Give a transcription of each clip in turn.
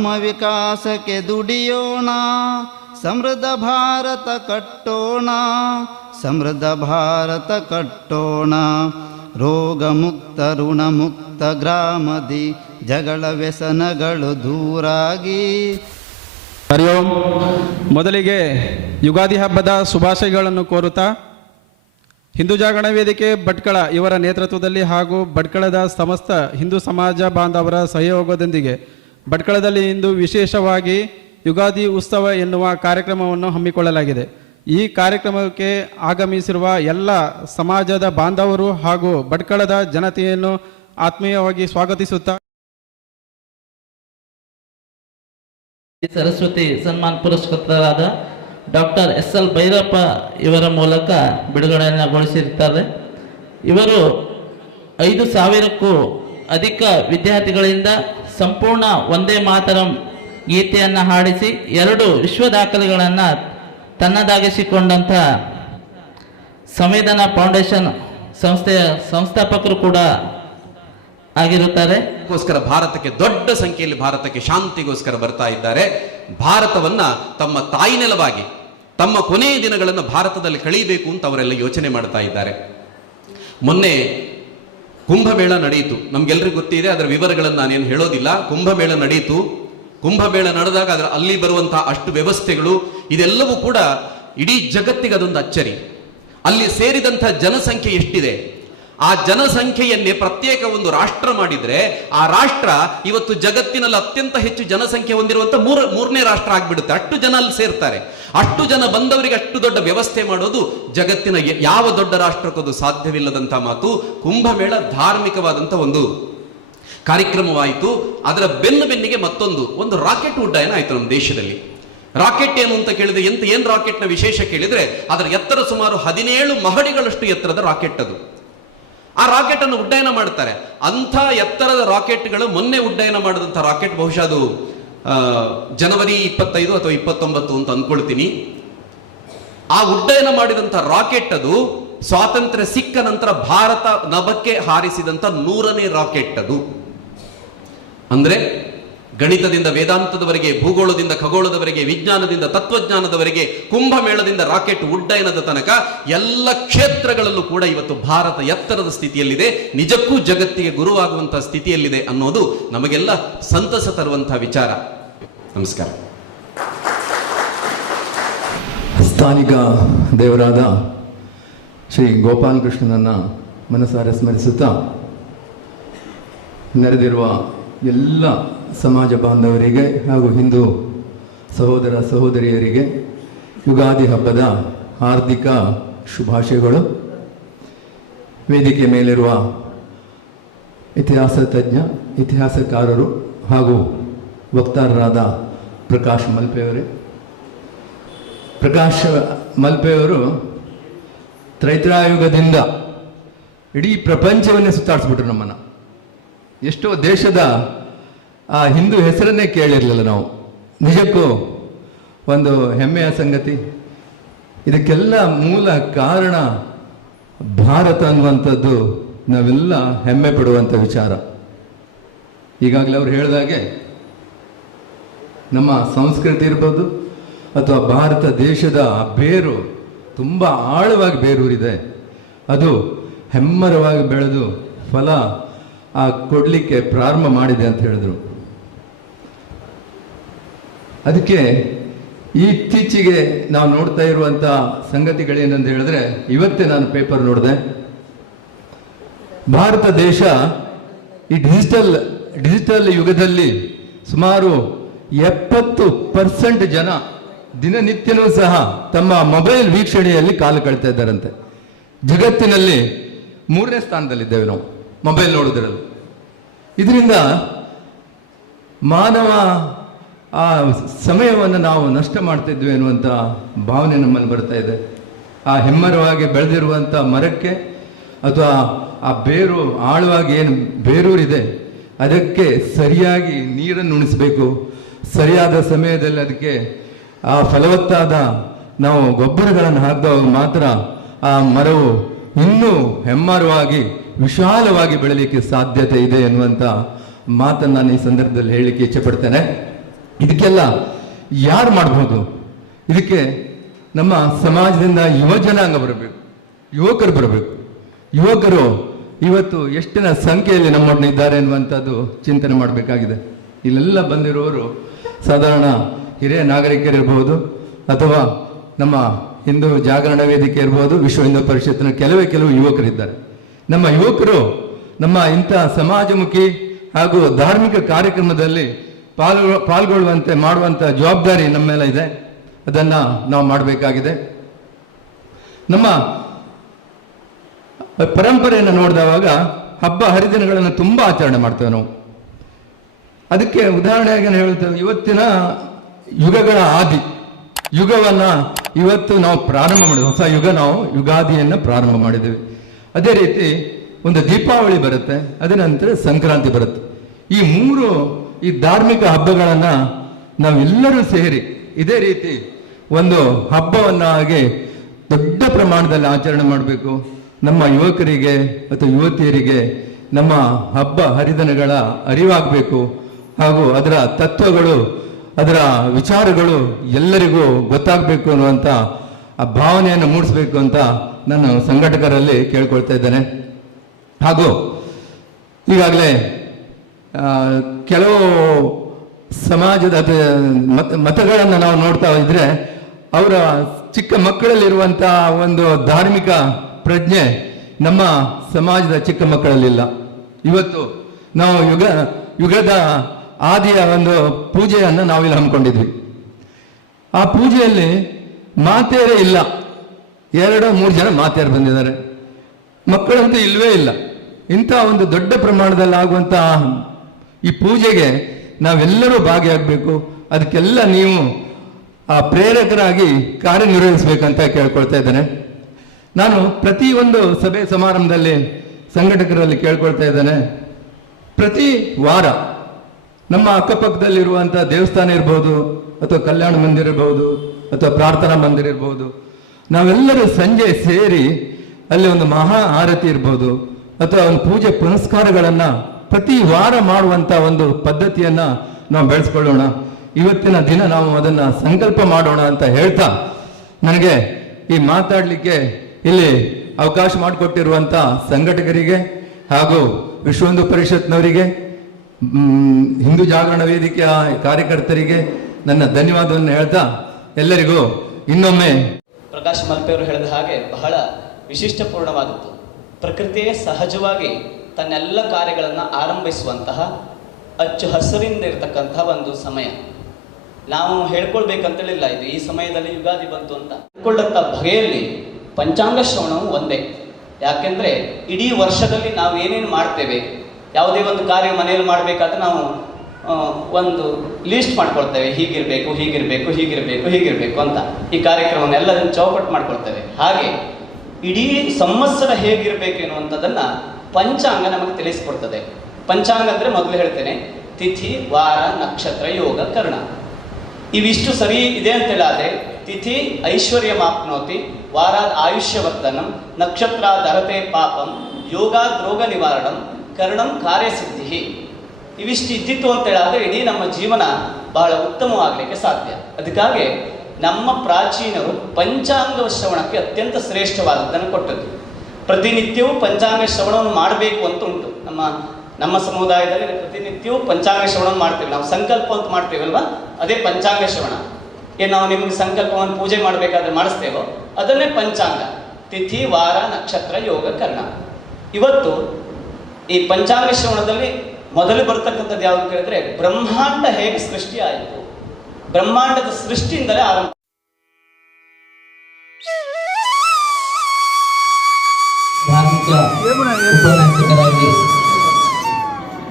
ಗ್ರಾಮ ವಿಕಾಸಕ್ಕೆ ದುಡಿಯೋಣ, ಸಮೃದ್ಧ ಭಾರತ ಕಟ್ಟೋಣ, ಸಮೃದ್ಧ ಭಾರತ ಕಟ್ಟೋಣ. ರೋಗ ಮುಕ್ತ, ಋಣ ಮುಕ್ತ ಗ್ರಾಮದಿ ಜಗಳ ವ್ಯಸನಗಳು ದೂರಾಗಿ. ಹರಿ ಓಂ. ಮೊದಲಿಗೆ ಯುಗಾದಿ ಹಬ್ಬದ ಶುಭಾಶಯಗಳನ್ನು ಕೋರುತ್ತಾ, ಹಿಂದೂ ಜಾಗರಣ ವೇದಿಕೆ ಭಟ್ಕಳ ಇವರ ನೇತೃತ್ವದಲ್ಲಿ ಹಾಗೂ ಭಟ್ಕಳದ ಸಮಸ್ತ ಹಿಂದೂ ಸಮಾಜ ಬಾಂಧವರ ಸಹಯೋಗದೊಂದಿಗೆ ಭಟ್ಕಳದಲ್ಲಿ ಇಂದು ವಿಶೇಷವಾಗಿ ಯುಗಾದಿ ಉತ್ಸವ ಎನ್ನುವ ಕಾರ್ಯಕ್ರಮವನ್ನು ಹಮ್ಮಿಕೊಳ್ಳಲಾಗಿದೆ. ಈ ಕಾರ್ಯಕ್ರಮಕ್ಕೆ ಆಗಮಿಸಿರುವ ಎಲ್ಲ ಸಮಾಜದ ಬಾಂಧವರು ಹಾಗೂ ಭಟ್ಕಳದ ಜನತೆಯನ್ನು ಆತ್ಮೀಯವಾಗಿ ಸ್ವಾಗತಿಸುತ್ತಾ ಸರಸ್ವತಿ ಸನ್ಮಾನ್ ಪುರಸ್ಕೃತರಾದ ಡಾಕ್ಟರ್ ಎಸ್ ಎಲ್ ಭೈರಪ್ಪ ಇವರ ಮೂಲಕ ಬಿಡುಗಡೆಯನ್ನುಗೊಳಿಸಿರ್ತಾರೆ ಇವರು ಐದು ಸಾವಿರಕ್ಕೂ ಅಧಿಕ ವಿದ್ಯಾರ್ಥಿಗಳಿಂದ ಸಂಪೂರ್ಣ ಒಂದೇ ಮಾತರಂ ಗೀತೆಯನ್ನು ಹಾಡಿಸಿ ಎರಡು ವಿಶ್ವ ದಾಖಲೆಗಳನ್ನು ತನ್ನದಾಗಿಸಿಕೊಂಡಂಥ ಸಂವೇದನಾ ಫೌಂಡೇಶನ್ ಸಂಸ್ಥೆಯ ಸಂಸ್ಥಾಪಕರು ಕೂಡ ಆಗಿರುತ್ತಾರೆ. ಗೋಸ್ಕರ ಭಾರತಕ್ಕೆ ದೊಡ್ಡ ಸಂಖ್ಯೆಯಲ್ಲಿ ಭಾರತಕ್ಕೆ ಶಾಂತಿಗೋಸ್ಕರ ಬರ್ತಾ ಇದ್ದಾರೆ. ಭಾರತವನ್ನ ತಮ್ಮ ತಾಯಿ ನೆಲವಾಗಿ, ತಮ್ಮ ಕೊನೆಯ ದಿನಗಳನ್ನು ಭಾರತದಲ್ಲಿ ಕಳೀಬೇಕು ಅಂತ ಅವರೆಲ್ಲ ಯೋಚನೆ ಮಾಡ್ತಾ ಇದ್ದಾರೆ. ಮೊನ್ನೆ ಕುಂಭಮೇಳ ನಡೆಯಿತು. ನಮ್ಗೆಲ್ರಿಗೂ ಗೊತ್ತಿದೆ, ಅದರ ವಿವರಗಳನ್ನು ನಾನೇನು ಹೇಳೋದಿಲ್ಲ. ಕುಂಭಮೇಳ ನಡೆಯಿತು. ಕುಂಭಮೇಳ ನಡೆದಾಗ ಅದರ ಅಲ್ಲಿ ಬರುವಂತಹ ಅಷ್ಟು ವ್ಯವಸ್ಥೆಗಳು, ಇದೆಲ್ಲವೂ ಕೂಡ ಇಡೀ ಜಗತ್ತಿಗೆ ಅದೊಂದು ಅಚ್ಚರಿ. ಅಲ್ಲಿ ಸೇರಿದಂಥ ಜನಸಂಖ್ಯೆ ಎಷ್ಟಿದೆ? ಆ ಜನಸಂಖ್ಯೆಯನ್ನೇ ಪ್ರತ್ಯೇಕ ಒಂದು ರಾಷ್ಟ್ರ ಮಾಡಿದ್ರೆ ಆ ರಾಷ್ಟ್ರ ಇವತ್ತು ಜಗತ್ತಿನಲ್ಲಿ ಅತ್ಯಂತ ಹೆಚ್ಚು ಜನಸಂಖ್ಯೆ ಹೊಂದಿರುವಂತ ಮೂರ ಮೂರನೇ ರಾಷ್ಟ್ರ ಆಗ್ಬಿಡುತ್ತೆ. ಅಷ್ಟು ಜನ ಅಲ್ಲಿ ಸೇರ್ತಾರೆ. ಅಷ್ಟು ಜನ ಬಂದವರಿಗೆ ಅಷ್ಟು ದೊಡ್ಡ ವ್ಯವಸ್ಥೆ ಮಾಡೋದು ಜಗತ್ತಿನ ಯಾವ ದೊಡ್ಡ ರಾಷ್ಟ್ರಕ್ಕದು ಸಾಧ್ಯವಿಲ್ಲದಂತ ಮಾತು ಕುಂಭಮೇಳ ಧಾರ್ಮಿಕವಾದಂಥ ಒಂದು ಕಾರ್ಯಕ್ರಮವಾಯಿತು. ಅದರ ಬೆನ್ನು ಬೆನ್ನಿಗೆ ಮತ್ತೊಂದು, ಒಂದು ರಾಕೆಟ್ ಉಡ್ಡಯನ ಆಯಿತು ನಮ್ಮ ದೇಶದಲ್ಲಿ. ರಾಕೆಟ್ ಏನು ಅಂತ ಕೇಳಿದ್ರೆ ಎಂತ ಏನು ರಾಕೆಟ್ನ ವಿಶೇಷ ಕೇಳಿದ್ರೆ ಅದರ ಎತ್ತರ ಸುಮಾರು ಹದಿನೇಳು ಮಹಡಿಗಳಷ್ಟು ಎತ್ತರದ ರಾಕೆಟ್ ಅದು. ಆ ರಾಕೆಟ್ ಅನ್ನು ಉಡ್ಡಯನ ಮಾಡ್ತಾರೆ ಅಂಥ ಎತ್ತರದ ರಾಕೆಟ್ಗಳು ಮೊನ್ನೆ ಉಡ್ಡಯನ ಮಾಡಿದಂಥ ರಾಕೆಟ್ ಬಹುಶಃ ಅದು ಜನವರಿ ಇಪ್ಪತ್ತೈದು ಅಥವಾ ಇಪ್ಪತ್ತೊಂಬತ್ತು ಅಂತ ಅಂದ್ಕೊಳ್ತೀನಿ ಆ ಉಡ್ಡಯನ ಮಾಡಿದಂಥ ರಾಕೆಟ್ ಅದು ಸ್ವಾತಂತ್ರ್ಯ ಸಿಕ್ಕ ನಂತರ ಭಾರತ ನಭಕ್ಕೆ ಹಾರಿಸಿದಂಥ ನೂರನೇ ರಾಕೆಟ್ ಅದು. ಅಂದ್ರೆ ಗಣಿತದಿಂದ ವೇದಾಂತದವರೆಗೆ, ಭೂಗೋಳದಿಂದ ಖಗೋಳದವರೆಗೆ, ವಿಜ್ಞಾನದಿಂದ ತತ್ವಜ್ಞಾನದವರೆಗೆ, ಕುಂಭಮೇಳದಿಂದ ರಾಕೆಟ್ ಉಡ್ಡಯನದ ತನಕ ಎಲ್ಲ ಕ್ಷೇತ್ರಗಳಲ್ಲೂ ಕೂಡ ಇವತ್ತು ಭಾರತ ಎತ್ತರದ ಸ್ಥಿತಿಯಲ್ಲಿದೆ. ನಿಜಕ್ಕೂ ಜಗತ್ತಿಗೆ ಗುರುವಾಗುವಂತಹ ಸ್ಥಿತಿಯಲ್ಲಿದೆ ಅನ್ನೋದು ನಮಗೆಲ್ಲ ಸಂತಸ ತರುವಂತಹ ವಿಚಾರ. ನಮಸ್ಕಾರ. ಸ್ಥಾನಿಕ ದೇವರಾದ ಶ್ರೀ ಗೋಪಾಲಕೃಷ್ಣನನ್ನ ಮನಸಾರೆ ಸ್ಮರಿಸುತ್ತಾ ನೆರೆದಿರುವ ಎಲ್ಲ ಸಮಾಜ ಬಾಂಧವರಿಗೆ ಹಾಗೂ ಹಿಂದೂ ಸಹೋದರ ಸಹೋದರಿಯರಿಗೆ ಯುಗಾದಿ ಹಬ್ಬದ ಹಾರ್ದಿಕ ಶುಭಾಶಯಗಳು. ವೇದಿಕೆ ಮೇಲಿರುವ ಇತಿಹಾಸ ತಜ್ಞ, ಇತಿಹಾಸಕಾರರು ಹಾಗೂ ವಕ್ತಾರರಾದ ಪ್ರಕಾಶ್ ಮಲ್ಪೆಯವರೇ ಪ್ರಕಾಶ್ ಮಲ್ಪೆಯವರು ತ್ರೈತ್ರಾಯುಗದಿಂದ ಇಡೀ ಪ್ರಪಂಚವನ್ನೇ ಸುತ್ತಾಡಿಸ್ಬಿಟ್ರು ನಮ್ಮನ್ನು. ಎಷ್ಟೋ ದೇಶದ, ಆ, ಹಿಂದೂ ಹೆಸರನ್ನೇ ಕೇಳಿರಲಿಲ್ಲ ನಾವು. ನಿಜಕ್ಕೂ ಒಂದು ಹೆಮ್ಮೆಯ ಸಂಗತಿ. ಇದಕ್ಕೆಲ್ಲ ಮೂಲ ಕಾರಣ ಭಾರತ ಅನ್ನುವಂಥದ್ದು ನಾವೆಲ್ಲ ಹೆಮ್ಮೆ ಪಡುವಂಥ ವಿಚಾರ. ಈಗಾಗಲೇ ಅವ್ರು ಹೇಳಿದಾಗೆ ನಮ್ಮ ಸಂಸ್ಕೃತಿ ಇರ್ಬೋದು ಅಥವಾ ಭಾರತ ದೇಶದ ಬೇರು ತುಂಬ ಆಳವಾಗಿ ಬೇರೂರಿದೆ. ಅದು ಹೆಮ್ಮರವಾಗಿ ಬೆಳೆದು ಫಲ ಕೊಡಲಿಕ್ಕೆ ಪ್ರಾರಂಭ ಮಾಡಿದೆ ಅಂತ ಹೇಳಿದ್ರು. ಅದಕ್ಕೆ ಇತ್ತೀಚೆಗೆ ನಾವು ನೋಡ್ತಾ ಇರುವಂಥ ಸಂಗತಿಗಳೇನಂತ ಹೇಳಿದ್ರೆ, ಇವತ್ತೇ ನಾನು ಪೇಪರ್ ನೋಡಿದೆ. ಭಾರತ ದೇಶ ಈ ಡಿಜಿಟಲ್ ಡಿಜಿಟಲ್ ಯುಗದಲ್ಲಿ ಸುಮಾರು ಎಪ್ಪತ್ತು ಪರ್ಸೆಂಟ್ ಜನ ದಿನನಿತ್ಯನೂ ಸಹ ತಮ್ಮ ಮೊಬೈಲ್ ವೀಕ್ಷಣೆಯಲ್ಲಿ ಕಾಲು ಕಳಿತಾ ಇದ್ದಾರಂತೆ. ಜಗತ್ತಿನಲ್ಲಿ ಮೂರನೇ ಸ್ಥಾನದಲ್ಲಿದ್ದೇವೆ ನಾವು. ಮೊಬೈಲ್ ನೋಡಿದ್ರಲ್ಲ. ಇದರಿಂದ ಮಾನವ, ಆ ಸಮಯವನ್ನು ನಾವು ನಷ್ಟ ಮಾಡ್ತಿದ್ವಿ ಅನ್ನುವಂಥ ಭಾವನೆ ನಮ್ಮಲ್ಲಿ ಬರ್ತಾ ಇದೆ. ಆ ಹೆಮ್ಮರವಾಗಿ ಬೆಳೆದಿರುವಂಥ ಮರಕ್ಕೆ ಅಥವಾ ಆ ಬೇರು, ಆಳವಾಗಿ ಏನು ಬೇರೂರಿದೆ, ಅದಕ್ಕೆ ಸರಿಯಾಗಿ ನೀರನ್ನು ಉಣಿಸಬೇಕು. ಸರಿಯಾದ ಸಮಯದಲ್ಲಿ ಅದಕ್ಕೆ ಆ ಫಲವತ್ತಾದ ನಾವು ಗೊಬ್ಬರಗಳನ್ನು ಹಾಕಿದಾಗ ಮಾತ್ರ ಆ ಮರವು ಇನ್ನೂ ಹೆಮ್ಮರವಾಗಿ ವಿಶಾಲವಾಗಿ ಬೆಳಲಿಕ್ಕೆ ಸಾಧ್ಯತೆ ಇದೆ ಎನ್ನುವಂಥ ಮಾತನ್ನು ನಾನು ಈ ಸಂದರ್ಭದಲ್ಲಿ ಹೇಳಲಿಕ್ಕೆ ಇಚ್ಛೆ ಪಡ್ತೇನೆ. ಇದಕ್ಕೆಲ್ಲ ಯಾರು ಮಾಡಬಹುದು ಇದಕ್ಕೆ ನಮ್ಮ ಸಮಾಜದಿಂದ ಯುವ ಜನಾಂಗ ಬರಬೇಕು. ಯುವಕರು ಬರಬೇಕು. ಯುವಕರು ಇವತ್ತು ಎಷ್ಟಿನ ಸಂಖ್ಯೆಯಲ್ಲಿ ನಮ್ಮೊಡನೆ ಇದ್ದಾರೆ ಎನ್ನುವಂಥದ್ದು ಚಿಂತನೆ ಮಾಡಬೇಕಾಗಿದೆ. ಇಲ್ಲೆಲ್ಲ ಬಂದಿರುವವರು ಸಾಧಾರಣ ಹಿರಿಯ ನಾಗರಿಕರಿರ್ಬೋದು ಅಥವಾ ನಮ್ಮ ಹಿಂದೂ ಜಾಗರಣ ವೇದಿಕೆ ಇರ್ಬೋದು, ವಿಶ್ವ ಹಿಂದೂ ಪರಿಷತ್ತಿನ ಕೆಲವೇ ಕೆಲವು ಯುವಕರಿದ್ದಾರೆ. ನಮ್ಮ ಯುವಕರು, ನಮ್ಮ ಇಂಥ ಸಮಾಜಮುಖಿ ಹಾಗೂ ಧಾರ್ಮಿಕ ಕಾರ್ಯಕ್ರಮದಲ್ಲಿ ಪಾಲ್ಗೊ, ಪಾಲ್ಗೊಳ್ಳುವಂತೆ ಮಾಡುವಂಥ ಜವಾಬ್ದಾರಿ ನಮ್ಮ ಮೇಲೆ ಇದೆ. ಅದನ್ನು ನಾವು ಮಾಡಬೇಕಾಗಿದೆ. ನಮ್ಮ ಪರಂಪರೆಯನ್ನು ನೋಡಿದವಾಗ ಹಬ್ಬ ಹರಿದಿನಗಳನ್ನು ತುಂಬ ಆಚರಣೆ ಮಾಡ್ತೇವೆ ನಾವು. ಅದಕ್ಕೆ ಉದಾಹರಣೆಯಾಗಿ ಹೇಳ್ತೇವೆ ಇವತ್ತಿನ ಯುಗಗಳ ಆದಿ, ಯುಗವನ್ನು ಇವತ್ತು ನಾವು ಪ್ರಾರಂಭ ಮಾಡಿದ್ವಿ. ಹೊಸ ಯುಗ ನಾವು, ಯುಗಾದಿಯನ್ನು ಪ್ರಾರಂಭ ಮಾಡಿದ್ದೇವೆ. ಅದೇ ರೀತಿ ಒಂದು ದೀಪಾವಳಿ ಬರುತ್ತೆ, ಅದೇ ನಂತರ ಸಂಕ್ರಾಂತಿ ಬರುತ್ತೆ. ಈ ಮೂರು, ಈ ಧಾರ್ಮಿಕ ಹಬ್ಬಗಳನ್ನ ನಾವೆಲ್ಲರೂ ಸೇರಿ, ಇದೇ ರೀತಿ ಒಂದು ಹಬ್ಬವನ್ನಾಗಿ ದೊಡ್ಡ ಪ್ರಮಾಣದಲ್ಲಿ ಆಚರಣೆ ಮಾಡಬೇಕು. ನಮ್ಮ ಯುವಕರಿಗೆ ಅಥವಾ ಯುವತಿಯರಿಗೆ ನಮ್ಮ ಹಬ್ಬ ಹರಿದನಗಳ ಅರಿವಾಗಬೇಕು. ಹಾಗೂ ಅದರ ತತ್ವಗಳು, ಅದರ ವಿಚಾರಗಳು ಎಲ್ಲರಿಗೂ ಗೊತ್ತಾಗಬೇಕು ಅನ್ನುವಂಥ ಆ ಭಾವನೆಯನ್ನು ಮೂಡಿಸಬೇಕು ಅಂತ ನಾನು ಸಂಘಟಕರಲ್ಲಿ ಕೇಳ್ಕೊಳ್ತಾ ಇದ್ದೇನೆ. ಹಾಗೂ ಈಗಾಗಲೇ ಕೆಲವು ಸಮಾಜದ ಮತ, ಮತಗಳನ್ನು ನಾವು ನೋಡ್ತಾ ಇದ್ರೆ, ಅವರ ಚಿಕ್ಕ ಮಕ್ಕಳಲ್ಲಿರುವಂಥ ಒಂದು ಧಾರ್ಮಿಕ ಪ್ರಜ್ಞೆ ನಮ್ಮ ಸಮಾಜದ ಚಿಕ್ಕ ಮಕ್ಕಳಲ್ಲಿಲ್ಲ. ಇವತ್ತು ನಾವು ಯುಗ, ಯುಗದ ಆದಿಯ ಒಂದು ಪೂಜೆಯನ್ನು ನಾವಿಲ್ಲಿ ಹಮ್ಮಿಕೊಂಡಿದ್ವಿ. ಆ ಪೂಜೆಯಲ್ಲಿ ಮಾತೆಯರೇ ಇಲ್ಲ. ಎರಡು, ಮೂರು ಜನ ಮಾತೆಯರು ಬಂದಿದ್ದಾರೆ. ಮಕ್ಕಳಂತೂ ಇಲ್ವೇ ಇಲ್ಲ. ಇಂಥ ಒಂದು ದೊಡ್ಡ ಪ್ರಮಾಣದಲ್ಲಿ ಆಗುವಂಥ ಈ ಪೂಜೆಗೆ ನಾವೆಲ್ಲರೂ ಭಾಗಿಯಾಗಬೇಕು. ಅದಕ್ಕೆಲ್ಲ ನೀವು ಆ ಪ್ರೇರಕರಾಗಿ ಕಾರ್ಯನಿರ್ವಹಿಸಬೇಕಂತ ಕೇಳ್ಕೊಳ್ತಾ ಇದ್ದೇನೆ. ನಾನು ಪ್ರತಿ ಒಂದು ಸಭೆ ಸಮಾರಂಭದಲ್ಲಿ ಸಂಘಟಕರಲ್ಲಿ ಕೇಳ್ಕೊಳ್ತಾ ಇದ್ದೇನೆ. ಪ್ರತಿ ವಾರ ನಮ್ಮ ಅಕ್ಕಪಕ್ಕದಲ್ಲಿರುವಂಥ ದೇವಸ್ಥಾನ ಇರ್ಬೋದು ಅಥವಾ ಕಲ್ಯಾಣ ಮಂದಿರ ಇರ್ಬೋದು ಅಥವಾ ಪ್ರಾರ್ಥನಾ ಮಂದಿರ ಇರ್ಬೋದು. ನಾವೆಲ್ಲರೂ ಸಂಜೆ ಸೇರಿ ಅಲ್ಲಿ ಒಂದು ಮಹಾ ಆರತಿ ಇರ್ಬೋದು. ಅಥವಾ ಒಂದು ಪೂಜೆ ಪುನಸ್ಕಾರಗಳನ್ನು ಪ್ರತಿ ವಾರ ಮಾಡುವಂಥ ಒಂದು ಪದ್ಧತಿಯನ್ನ ನಾವು ಬೆಳೆಸ್ಕೊಳ್ಳೋಣ. ಇವತ್ತಿನ ದಿನ ನಾವು ಅದನ್ನು ಸಂಕಲ್ಪ ಮಾಡೋಣ ಅಂತ ಹೇಳ್ತಾ ನನಗೆ ಈ ಮಾತಾಡಲಿಕ್ಕೆ ಇಲ್ಲಿ ಅವಕಾಶ ಮಾಡಿಕೊಟ್ಟಿರುವಂಥ ಸಂಘಟಕರಿಗೆ ಹಾಗೂ ವಿಶ್ವ ಹಿಂದೂ ಪರಿಷತ್ನವರಿಗೆ ಹಿಂದೂ ಜಾಗರಣ ವೇದಿಕೆಯ ಕಾರ್ಯಕರ್ತರಿಗೆ ನನ್ನ ಧನ್ಯವಾದವನ್ನು ಹೇಳ್ತಾ ಎಲ್ಲರಿಗೂ ಇನ್ನೊಮ್ಮೆ ಪ್ರಕಾಶ್ ಮಲ್ಪೆಯವರು ಹೇಳಿದ ಹಾಗೆ ಬಹಳ ವಿಶಿಷ್ಟಪೂರ್ಣವಾದದ್ದು. ಪ್ರಕೃತಿಯೇ ಸಹಜವಾಗಿ ತನ್ನೆಲ್ಲ ಕಾರ್ಯಗಳನ್ನು ಆರಂಭಿಸುವಂತಹ ಅಚ್ಚು ಹಸಿರಿಂದ ಇರತಕ್ಕಂತಹ ಒಂದು ಸಮಯ. ನಾವು ಹೇಳ್ಕೊಳ್ಬೇಕಂತೇಳಿಲ್ಲ, ಇದು ಈ ಸಮಯದಲ್ಲಿ ಯುಗಾದಿ ಬಂತು ಅಂತ. ಹೇಳ್ಕೊಳ್ಳಂಥ ಬಗೆಯಲ್ಲಿ ಪಂಚಾಂಗ ಶ್ರವಣವು ಒಂದೇ. ಯಾಕೆಂದ್ರೆ ಇಡೀ ವರ್ಷದಲ್ಲಿ ನಾವು ಏನೇನು ಮಾಡ್ತೇವೆ, ಯಾವುದೇ ಒಂದು ಕಾರ್ಯ ಮನೆಯಲ್ಲಿ ಮಾಡಬೇಕಾದ್ರೆ ನಾವು ಒಂದು ಲಿಸ್ಟ್ ಮಾಡ್ಕೊಳ್ತೇವೆ. ಹೀಗಿರಬೇಕು ಹೀಗಿರಬೇಕು ಹೀಗಿರಬೇಕು ಹೀಗಿರಬೇಕು ಅಂತ ಈ ಕಾರ್ಯಕ್ರಮವನ್ನೆಲ್ಲ ಚೌಕಟ್ಟು ಮಾಡ್ಕೊಳ್ತೇವೆ. ಹಾಗೆ ಇಡೀ ಸಂವತ್ಸರ ಹೇಗಿರಬೇಕು ಎನ್ನುವಂಥದ್ದನ್ನ ಪಂಚಾಂಗ ನಮಗೆ ತಿಳಿಸ್ಕೊಡ್ತದೆ. ಪಂಚಾಂಗ ಅಂದರೆ ಮೊದಲು ಹೇಳ್ತೇನೆ, ತಿಥಿ, ವಾರ, ನಕ್ಷತ್ರ, ಯೋಗ, ಕರ್ಣ. ಇವಿಷ್ಟು ಸರಿ ಇದೆ ಅಂತೇಳಾದರೆ, ತಿಥಿ ಐಶ್ವರ್ಯ ಮಾಪ್ನೋತಿ ವಾರ ಆಯುಷ್ಯವರ್ಧನಂ ನಕ್ಷತ್ರ ದರತೆ ಪಾಪಂ ಯೋಗಾದ್ ರೋಗ ನಿವಾರಣಂ, ಕರ್ಣಂ ಕಾರ್ಯಸಿದ್ಧಿ ಇವಿಷ್ಟು ಇದ್ದಿತ್ತು ಅಂತೇಳಾದ್ರೆ ಇಡೀ ನಮ್ಮ ಜೀವನ ಬಹಳ ಉತ್ತಮವಾಗಲಿಕ್ಕೆ ಸಾಧ್ಯ. ಅದಕ್ಕಾಗಿ ನಮ್ಮ ಪ್ರಾಚೀನರು ಪಂಚಾಂಗ ಶ್ರವಣಕ್ಕೆ ಅತ್ಯಂತ ಶ್ರೇಷ್ಠವಾದದ್ದನ್ನು ಕೊಟ್ಟದ್ದು. ಪ್ರತಿನಿತ್ಯವೂ ಪಂಚಾಂಗ ಶ್ರವಣವನ್ನು ಮಾಡಬೇಕು ಅಂತ ಉಂಟು ನಮ್ಮ ನಮ್ಮ ಸಮುದಾಯದಲ್ಲಿ ಪ್ರತಿನಿತ್ಯವೂ ಪಂಚಾಂಗ ಶ್ರವಣ ಮಾಡ್ತೇವೆ. ನಾವು ಸಂಕಲ್ಪ ಅಂತ ಮಾಡ್ತೇವಲ್ವಾ? ಅದೇ ಪಂಚಾಂಗ ಶ್ರವಣ. ಏನು ನಾವು ನಿಮಗೆ ಸಂಕಲ್ಪವನ್ನು ಪೂಜೆ ಮಾಡಬೇಕಾದ್ರೆ ಮಾಡಿಸ್ತೇವೋ? ಅದನ್ನೇ ಪಂಚಾಂಗ. ತಿಥಿ, ವಾರ, ನಕ್ಷತ್ರ, ಯೋಗ, ಕರ್ಣ. ಇವತ್ತು ಈ ಪಂಚಾಂಗ ಶ್ರವಣದಲ್ಲಿ ಮೊದಲು ಬರ್ತಕ್ಕಂಥದ್ದು ಯಾವುದು ಕೇಳಿದ್ರೆ ಬ್ರಹ್ಮಾಂಡ ಹೇಗೆ ಸೃಷ್ಟಿ ಆಯಿತು? ಬ್ರಹ್ಮಾಂಡದ ಸೃಷ್ಟಿಯಿಂದಲೇ ಆರಂಭ.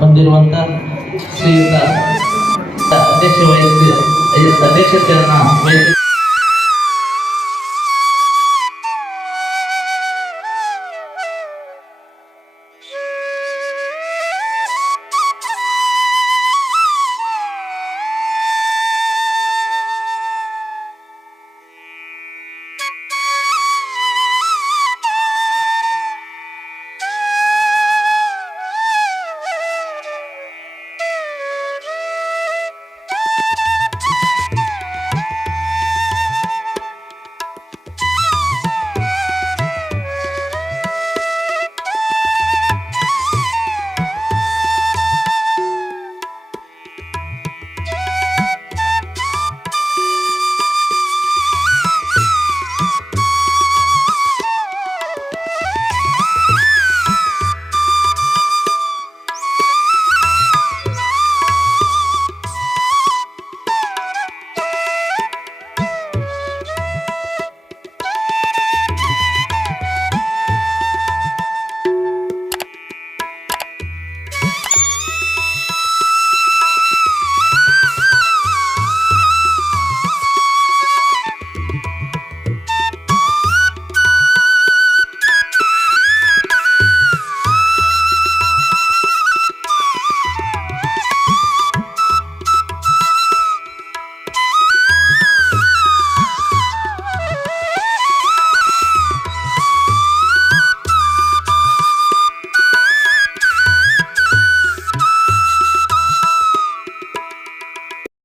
ಹೊಂದಿರುವಂತ ಶ್ರೀಯುತ ಅಧ್ಯಕ್ಷ ವಹಿಸಿ ಅಧ್ಯಕ್ಷತೆಯನ್ನ ವಹಿಸಿ